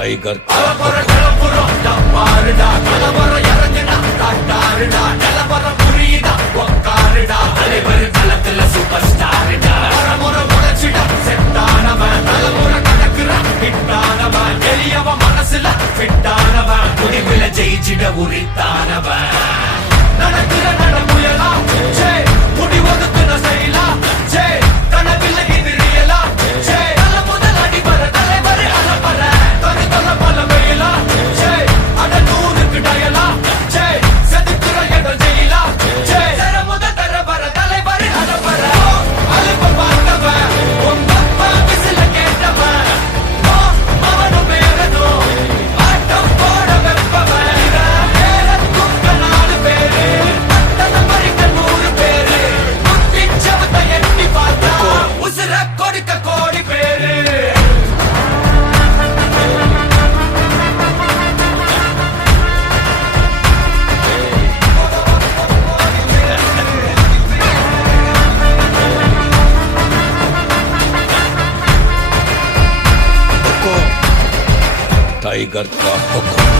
Tiger ஜெயிச்சிட உரித்தானவன் நடக்கிற நடமுயலா முடிவதுக்கு செய்யலா கனவில்லை இது ரியலா நல்ல முதல் அடிபர தலைவர் அலப்பற தனி தல பல வெயிலா அட நூறுக்கு டயலா செதுக்குற எடல் ஜெயிலா தர முத தர வர தலைவர் அலப்பற அலுப்ப பார்த்தவன் உங்க அப்பா விசில கேட்டவன் அவனும் பேரனும் ஆட்டம் போட வெப்பவன் टाइगर का हुक्म।